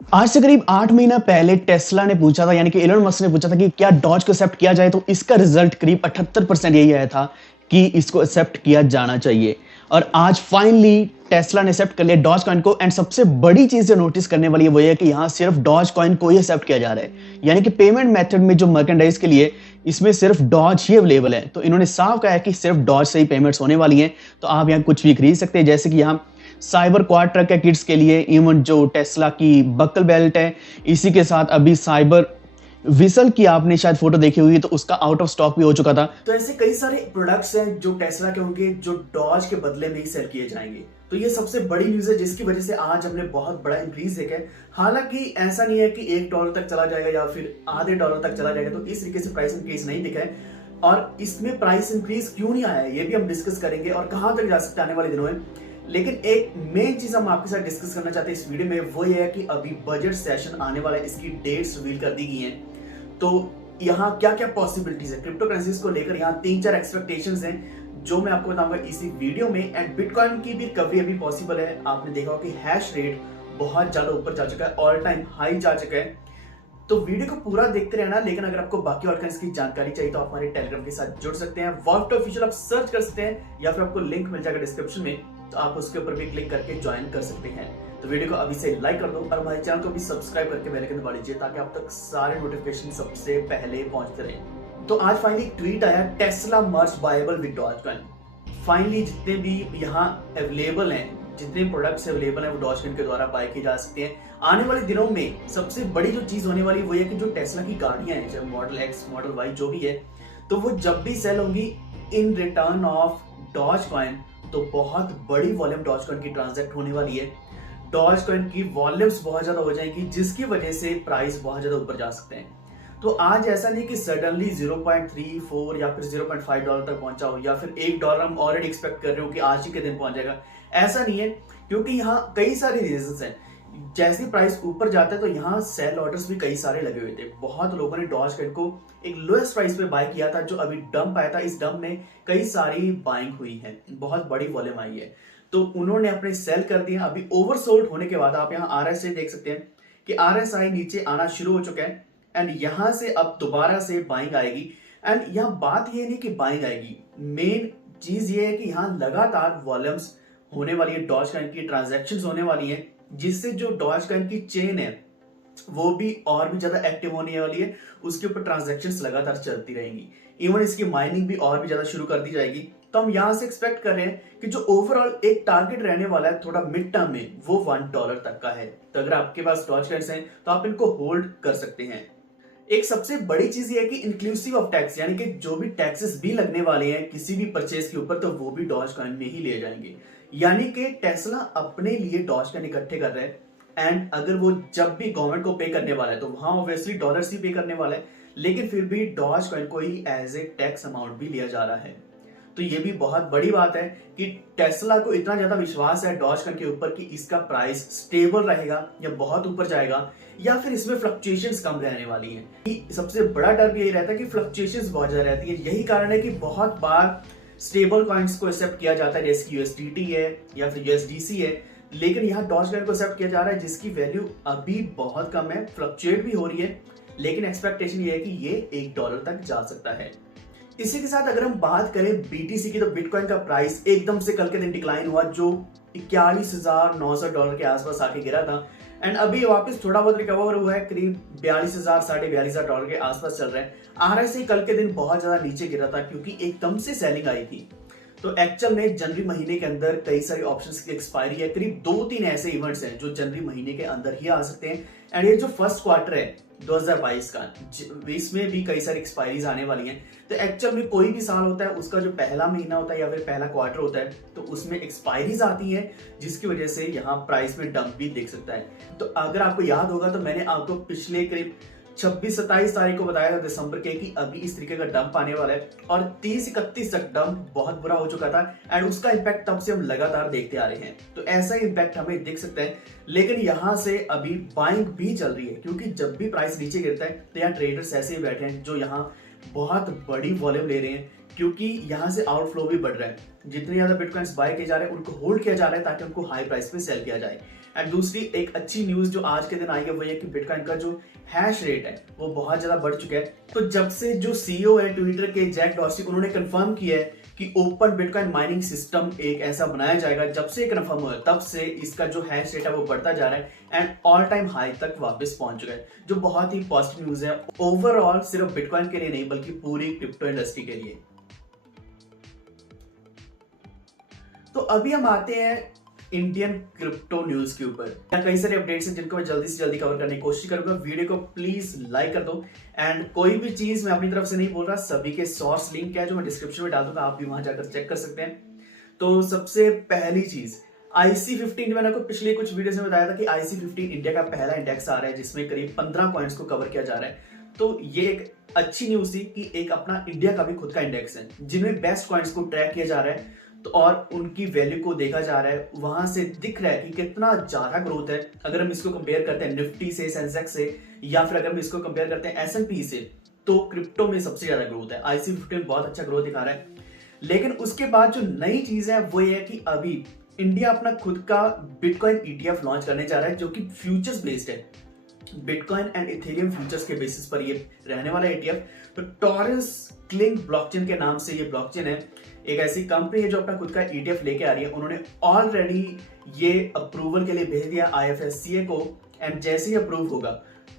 आज से करीब 8 महीना पहले टेस्ला ने पूछा था, यानी कि एलन मस्क ने पूछा था कि क्या डॉज को एक्सेप्ट किया जाए, तो इसका रिजल्ट करीब 78% यही आया था कि इसको एक्सेप्ट किया जाना चाहिए। और आज फाइनली टेस्ला ने एक्सेप्ट कर लिया डॉज कॉइन को। एंड सबसे बड़ी चीज जो नोटिस करने वाली है वो ये कि यहाँ सिर्फ डॉज कॉइन को ही एक्सेप्ट किया जा रहा है, यानी कि पेमेंट मेथड में जो मर्केंडाइज के लिए इसमें सिर्फ डॉज ही अवेलेबल है। तो इन्होंने साफ कहा है कि सिर्फ डॉज से ही पेमेंट्स होने वाली हैं। तो आप यहाँ कुछ भी खरीद सकते हैं, जैसे कि यहाँ साइबर क्वाड ट्रक है किड्स के लिए, इवन जो टेस्ला की बकल बेल्ट है, इसी के साथ अभी साइबर विसल की आपने शायद फोटो देखी हुई, तो उसका आउट ऑफ स्टॉक भी हो चुका था। तो ऐसे कई सारे प्रोडक्ट्स हैं जो टेस्ला के होंगे जो डॉज के बदले में ही सेल किए जाएंगे। तो ये सबसे बड़ी न्यूज है जिसकी वजह से आज हमने बहुत बड़ा इंक्रीज देखा है। हालांकि ऐसा नहीं है कि $1 तक चला जाएगा या फिर आधे डॉलर तक चला जाएगा, तो इस तरीके से प्राइस इंक्रीज नहीं दिखा है। और इसमें प्राइस इंक्रीज क्यों नहीं आया है ये भी हम डिस्कस करेंगे और कहां तक जा सकते आने वाले दिनों में। लेकिन एक मेन चीज हम आपके साथ डिस्कस करना चाहते हैं इस वीडियो में, वो ये है कि अभी बजट सेशन आने वाला है, इसकी डेट्स रिवील कर दी गई हैं। तो यहाँ क्या क्या पॉसिबिलिटीज है क्रिप्टो करेंसीज को लेकर, यहाँ 3-4 एक्सपेक्टेशंस हैं जो मैं आपको बताऊंगा इसी वीडियो में। एंड बिटकॉइन की भी रिकवरी अभी पॉसिबल है। आपने देखा होगा कि हैश रेट बहुत ज्यादा ऊपर जा चुका है, ऑल टाइम हाई जा चुका है। तो वीडियो को पूरा देखते रहना। लेकिन अगर आपको बाकी और की जानकारी चाहिए तो आप हमारे टेलीग्राम के साथ जुड़ सकते हैं, वॉल्ट ऑफिशियल आप सर्च कर सकते हैं, या फिर आपको लिंक मिल जाएगा डिस्क्रिप्शन में, तो आप उसके ऊपर भी क्लिक करके ज्वाइन कर सकते हैं। तो वीडियो को अभी से लाइक कर दो और हमारे चैनल को भी सब्सक्राइब करके बेल आइकन दबा लीजिए ताकि आप तक सारे नोटिफिकेशन सबसे पहले पहुंचते रहें। तो आज फाइनली एक ट्वीट आया, Tesla merge Bible with Dogecoin. Finally जितने भी यहाँ अवेलेबल हैं, जितने प्रोडक्ट्स अवेलेबल हैं वो डॉजकॉइन के द्वारा बाय किए जा सकते हैं। आने वाले दिनों में सबसे बड़ी जो चीज होने वाली वो है कि जो टेस्ला की गाड़ियां हैं, चाहे मॉडल एक्स मॉडल वाई जो भी है, तो वो जब भी सेल होंगी इन रिटर्न ऑफ डॉजकॉइन, तो बहुत बड़ी वॉल्यूम डॉजकॉइन की ट्रांजैक्ट होने वाली है। डॉजकॉइन की वॉल्यूम्स बहुत ज्यादा हो जाएंगी जिसकी वजह से प्राइस बहुत ज्यादा ऊपर जा सकते हैं। तो आज ऐसा नहीं कि सडनली 0.34 या फिर $0.5 तक पहुंचा हो, या फिर $1 हम ऑलरेडी एक्सपेक्ट कर रहे हो कि आज ही के दिन पहुंच जाएगा। ऐसा नहीं है, क्योंकि यहाँ कई सारे रीजंस हैं। जैसे प्राइस ऊपर जाता है तो यहाँ सेल ऑर्डर्स भी कई सारे लगे हुए थे। बहुत लोगों ने डॉजकॉइन को एक लोएस्ट प्राइस पे बाय किया था, जो अभी डंप आया था। इस डंप में कई सारी बाइंग हुई है, बहुत बड़ी वॉल्यूम आई है, तो उन्होंने अपने सेल कर दिया। अभी ओवरसोल्ड होने के बाद आप यहाँ RSI देख सकते हैं कि RSI नीचे आना शुरू हो चुका है। एंड यहां से अब दोबारा से बाइंग आएगी। एंड यहाँ बात ये नहीं कि बाइंग आएगी, मेन चीज ये है कि यहाँ लगातार वॉल्यूम्स होने वाली है, डॉजकॉइन की ट्रांजैक्शंस होने वाली है, जिससे जो डॉजकॉइन की चेन है वो भी और भी ज्यादा एक्टिव होने वाली है। उसके ऊपर ट्रांजैक्शंस लगातार चलती रहेंगी, इवन इसकी माइनिंग भी और भी ज्यादा शुरू कर दी जाएगी। तो हम यहां से एक्सपेक्ट कर रहे हैं कि जो ओवरऑल एक टारगेट रहने वाला है थोड़ा मिड टर्म में, वो $1 तक का है। तो अगर आपके पास डॉजकॉइन्स हैं तो आप इनको होल्ड कर सकते हैं। एक सबसे बड़ी चीज ये है कि इंक्लूसिव ऑफ टैक्स, यानी कि जो भी टैक्सेस भी लगने वाले हैं किसी भी परचेज के ऊपर, तो वो भी डॉजकॉइन में ही ले जाएंगे। यानी कि टेस्ला अपने लिए डॉजकॉइन इकट्ठे कर रहे हैं। एंड अगर वो जब भी गवर्नमेंट को पे करने वाला है तो वहां ऑब्वियसली डॉलर्स ही पे करने वाला है, लेकिन फिर भी डॉजकॉइन को ही एज ए टैक्स अमाउंट भी लिया जा रहा है। तो ये भी बहुत बड़ी बात है कि टेस्ला को इतना ज्यादा विश्वास है डॉजकॉइन के ऊपर कि इसका प्राइस स्टेबल रहेगा या बहुत ऊपर जाएगा, या फिर इसमें फ्लक्चुएशंस कम रहने वाली हैं। सबसे बड़ा डर भी यही रहता है कि फ्लक्चुएशंस बहुत ज्यादा रहती है। यही कारण है कि बहुत बार स्टेबल कॉइन्स को एक्सेप्ट किया जाता है, जैसे कि USDT है या फिर USDC है, लेकिन यहाँ डॉजकॉइन को एक्सेप्ट किया जा रहा है जिसकी वैल्यू अभी बहुत कम है, फ्लक्चुएट भी हो रही है, लेकिन एक्सपेक्टेशन ये है कि ये $1 तक जा सकता है। इसी के साथ अगर हम बात करें BTC की, तो बिटकॉइन का प्राइस एकदम से कल के दिन डिक्लाइन हुआ, जो $41,900 के आसपास आके गिरा था। एंड अभी वापस थोड़ा बहुत रिकवर हुआ है, करीब 42,000 $42,000 के आसपास चल रहे हैं। RSI कल के दिन बहुत ज्यादा नीचे गिरा था क्योंकि एकदम से सेलिंग आई थी। तो एक्चुअल में जनवरी महीने के अंदर कई सारी ऑप्शंस की एक्सपायरी है, करीब 2-3 ऐसे इवेंट्स हैं जो जनवरी महीने के अंदर ही आ सकते हैं। एंड ये जो फर्स्ट क्वार्टर है 2022 का, इसमें भी कई सारी एक्सपायरीज आने वाली हैं। तो एक्चुअल में कोई भी साल होता है उसका जो पहला महीना होता है या फिर पहला क्वार्टर होता है, तो उसमें एक्सपायरीज आती हैं, जिसकी वजह से यहाँ प्राइस में डंप भी देख सकता है। तो अगर आपको याद होगा तो मैंने आपको पिछले करीब 26-27 तारीख को बताया था दिसंबर के कि अभी इस तरीके का डंप आने वाला है, और 30-31 तक डंप बहुत बुरा हो चुका था। एंड उसका इंपैक्ट तब से हम लगातार देखते आ रहे हैं, तो ऐसा ही इंपैक्ट हमें दिख सकता है। लेकिन यहां से अभी बाइंग भी चल रही है, क्योंकि जब भी प्राइस नीचे गिरता है तो यहाँ ट्रेडर्स ऐसे ही बैठे हैं जो यहाँ बहुत बड़ी वॉल्यूम ले रहे हैं, क्योंकि यहाँ से आउटफ्लो भी बढ़ रहा है। जितने ज्यादा बिटकॉइंस बाय किए जा रहे हैं उनको होल्ड किया जा रहा है ताकि उनको हाई प्राइस पे सेल किया जाए। एंड दूसरी एक अच्छी न्यूज जो आज के दिन आई है वो ये कि बिटकॉइन का जो हैश रेट है वो बहुत ज्यादा बढ़ चुका है। तो जब से जो सीईओ है ट्विटर के जैक डॉर्सी, उन्होंने कंफर्म किया है कि ओपन बिटकॉइन माइनिंग सिस्टम एक ऐसा बनाया जाएगा, जब से कंफर्म हुआ तब से इसका जो हैश रेट है वो बढ़ता जा रहा है एंड ऑल टाइम हाई तक वापस पहुंच चुका है, जो बहुत ही पॉजिटिव न्यूज है ओवरऑल, सिर्फ बिटकॉइन के लिए नहीं बल्कि पूरी क्रिप्टो इंडस्ट्री के लिए। तो अभी हम आते हैं इंडियन क्रिप्टो न्यूज के ऊपर। यहाँ कई सारे अपडेट्स हैं जिनको मैं जल्दी से जल्दी कवर करने की कोशिश करूंगा। वीडियो को प्लीज लाइक कर दो एंड कोई भी चीज मैं अपनी तरफ से नहीं बोल रहा, सभी के सोर्स लिंक है जो मैं डिस्क्रिप्शन में डाल दूंगा, आप भी वहां जाकर चेक कर सकते हैं। तो सबसे पहली चीज IC50, मैंने आपको पिछले कुछ वीडियोस में बताया था कि IC50 इंडिया का पहला इंडेक्स आ रहा है जिसमें करीब 15 कॉइन्स को कवर किया जा रहा है। तो ये एक अच्छी न्यूज थी कि एक अपना इंडिया का भी खुद का इंडेक्स है जिनमें बेस्ट कॉइन्स को ट्रैक किया जा रहा है, तो और उनकी वैल्यू को देखा जा रहा है। वहां से दिख रहा है कि कितना ज्यादा ग्रोथ है। अगर हम इसको कंपेयर करते हैं निफ्टी से, सेंसेक्स से, या फिर अगर हम इसको कंपेयर करते हैं S&P से, तो क्रिप्टो में सबसे ज्यादा ग्रोथ है। IC50 बहुत अच्छा ग्रोथ दिखा रहा है। लेकिन उसके बाद जो नई चीज है वो ये है कि अभी इंडिया अपना खुद का बिटकॉइन ETF लॉन्च करने जा रहा है जो कि फ्यूचर्स बेस्ड है। बिटकॉइन एंड इथेरियम फ्यूचर्स के बेसिस पर ये रहने वाला ETF। तो टॉरस क्लिंग ब्लॉकचेन के नाम से ये ब्लॉकचेन है, एक ऐसी कंपनी है जो अपना खुद का ETF लेके आ रही है। उन्होंने ऑलरेडी ये अप्रूवल के लिए भेज दिया IFSCA को एंड जैसे ही अप्रूव होगा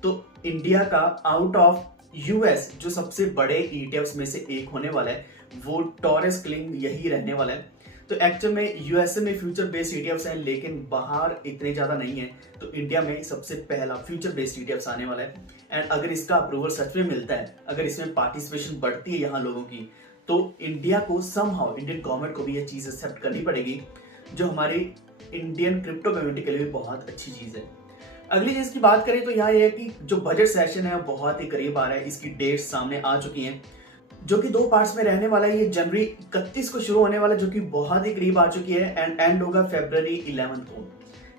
तो इंडिया का आउट ऑफ US जो सबसे बड़े ETFs में से एक होने वाला है वो टॉरस क्लिंग यही रहने वाला है। तो एक्चुअल में USA में फ्यूचर बेस्ड ETFs हैं लेकिन बाहर इतने ज्यादा नहीं है, तो इंडिया में सबसे पहला फ्यूचर बेस्ड ETFs आने वाला है। एंड अगर इसका अप्रूवल सच में मिलता है, अगर इसमें पार्टिसिपेशन बढ़ती है यहाँ लोगों की, तो इंडिया को समहाउ, इंडियन गवर्नमेंट को भी ये चीज एक्सेप्ट करनी पड़ेगी, जो हमारी इंडियन क्रिप्टो कम्युनिटी के लिए भी बहुत अच्छी चीज है। अगली चीज की बात करें तो यहाँ ये है कि जो बजट सेशन है वो बहुत ही करीब आ रहा है। इसकी डेट्स सामने आ चुकी हैं जो कि 2 पार्ट्स में रहने वाला है। ये जनवरी 31 को शुरू होने वाला, जो कि बहुत ही करीब आ चुकी है, एंड एंड होगा February 11 को,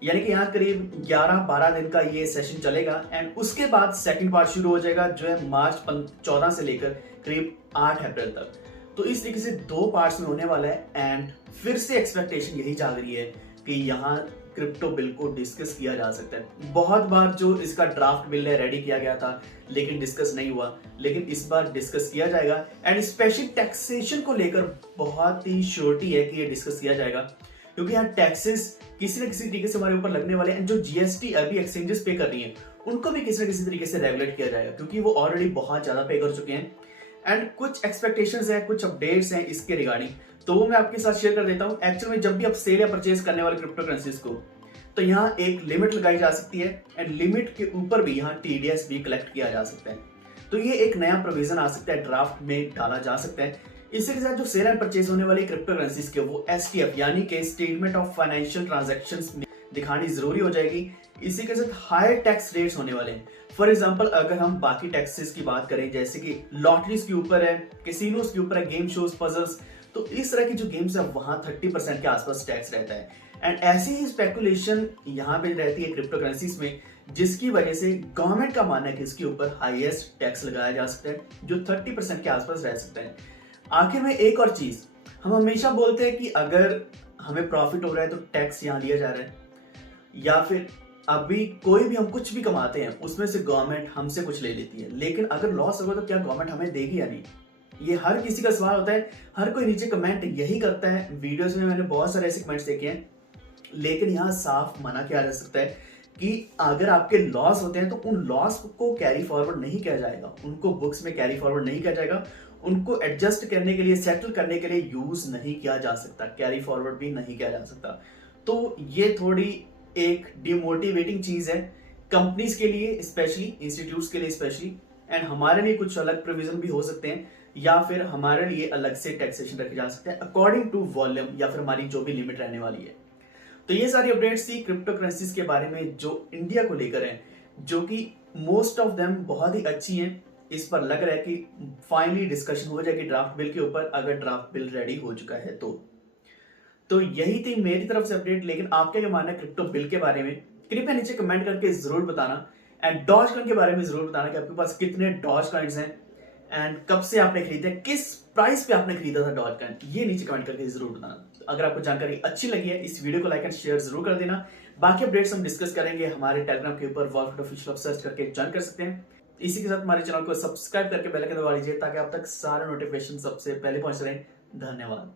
यानी कि यहाँ करीब 11-12 दिन का ये सेशन चलेगा। एंड उसके बाद सेकंड पार्ट शुरू हो जाएगा जो है मार्च 14 से लेकर करीब 8 अप्रैल तक। तो इस तरीके से 2 पार्ट्स में होने वाला है। एंड फिर से एक्सपेक्टेशन यही जाग रही है कि यहाँ क्रिप्टो बिल को डिस्कस किया जा सकता है। बहुत बार जो इसका ड्राफ्ट बिल है रेडी किया गया था लेकिन डिस्कस नहीं हुआ, लेकिन इस बार डिस्कस किया जाएगा। एंड स्पेशल टैक्सेशन को लेकर बहुत ही श्योरिटी है कि ये डिस्कस किया जाएगा, क्योंकि यहाँ टैक्सेस किसी न किसी तरीके से हमारे ऊपर लगने वाले हैं। जो GST अभी एक्सचेंजेस पे कर रही हैं उनको भी किसी न किसी तरीके से रेगुलेट किया जाएगा, क्योंकि वो ऑलरेडी बहुत ज्यादा पे कर चुके हैं। एंड कुछ एक्सपेक्टेशंस हैं, कुछ अपडेट्स हैं इसके रिगार्डिंग, तो वो मैं आपके साथ शेयर कर देता हूं। एक्चुअल में जब भी आप सेल या परचेज करने वाले क्रिप्टो करेंसीज को, तो यहाँ एक लिमिट लगाई जा सकती है एंड लिमिट के ऊपर भी यहाँ TDS भी कलेक्ट किया जा सकता है। तो ये एक नया प्रोविजन आ सकता है, ड्राफ्ट में डाला जा सकता है। इसी के साथ जो सेल एंड परचेज होने वाली क्रिप्टो करेंसीज के वो STF यानी कि स्टेटमेंट ऑफ फाइनेंशियल ट्रांजैक्शंस में दिखानी जरूरी हो जाएगी। इसी के साथ हायर टैक्स रेट्स होने वाले हैं। फॉर एग्जांपल अगर हम बाकी टैक्सेस की बात करें, जैसे कि लॉटरीज के ऊपर है, कैसीनोस के ऊपर है, गेम शोज, पजल्स, तो इस तरह की जो गेम्स है वहां 30% के आसपास टैक्स रहता है। एंड ऐसी ही स्पेकुलेशन यहाँ पे रहती है क्रिप्टो करेंसीज में, जिसकी वजह से गवर्नमेंट का मानना है कि इसके ऊपर हाईएस्ट टैक्स लगाया जा सकता है जो 30% के आसपास रह सकता है। आखिर में एक और चीज, हम हमेशा बोलते हैं कि अगर हमें प्रॉफिट हो रहा है तो टैक्स यहाँ लिया जा रहा है, या फिर अभी कोई भी हम कुछ भी कमाते हैं उसमें से गवर्नमेंट हमसे कुछ ले लेती है, लेकिन अगर लॉस होगा तो क्या गवर्नमेंट हमें देगी या नहीं? ये हर किसी का सवाल होता है, हर कोई नीचे कमेंट यही करता है। वीडियोस में मैंने बहुत सारे ऐसे कमेंट्स देखे हैं, लेकिन यहाँ साफ मना किया जा सकता है कि अगर आपके लॉस होते हैं तो उन लॉस को कैरी फॉरवर्ड नहीं किया जाएगा, उनको बुक्स में कैरी फॉरवर्ड नहीं किया जाएगा, उनको एडजस्ट करने के लिए, सेटल करने के लिए यूज नहीं किया जा सकता, कैरी फॉरवर्ड भी नहीं किया जा सकता। तो ये थोड़ी एक डिमोटिवेटिंग चीज है कंपनीज के लिए, स्पेशली इंस्टीट्यूट्स के लिए स्पेशली, एंड हमारे लिए कुछ अलग प्रोविजन भी हो सकते हैं, या फिर हमारे लिए अलग से टैक्सेशन रखे जा सकते हैं अकॉर्डिंग टू वॉल्यूम, या फिर हमारी जो भी लिमिट रहने वाली है। तो ये सारी अपडेट्स थी क्रिप्टो करेंसीज के बारे में जो इंडिया को लेकर है, जो कि मोस्ट ऑफ देम बहुत ही अच्छी हैं। इस पर लग रहा है कि फाइनली डिस्कशन हो जाएगी ड्राफ्ट बिल के ऊपर, अगर ड्राफ्ट बिल रेडी हो चुका है तो यही थी मेरी तरफ से अपडेट। लेकिन आपका क्या मानना है क्रिप्टो बिल के बारे में, कृपया नीचे कमेंट करके जरूर बताना। एंड डॉज कॉइन के बारे में जरूर बताना कि आपके पास कितने डॉज कॉइन्स हैं एंड कब से आपने खरीदे, किस प्राइस पे आपने खरीदा था डॉज कॉइन, ये नीचे कमेंट करके जरूर बताना। तो अगर आपको जानकारी अच्छी लगी है इस वीडियो को लाइक एंड शेयर जरूर कर देना। बाकी अपडेट्स हम डिस्कस करेंगे हमारे टेलीग्राम के ऊपर, वॉल्ट ऑफिशियल सर्च करके ज्वाइन कर सकते हैं। इसी के साथ हमारे चैनल को सब्सक्राइब करके बेल आइकन दबा लीजिए ताकि आप तक सारे नोटिफिकेशन सबसे पहले पहुंच रहे। धन्यवाद।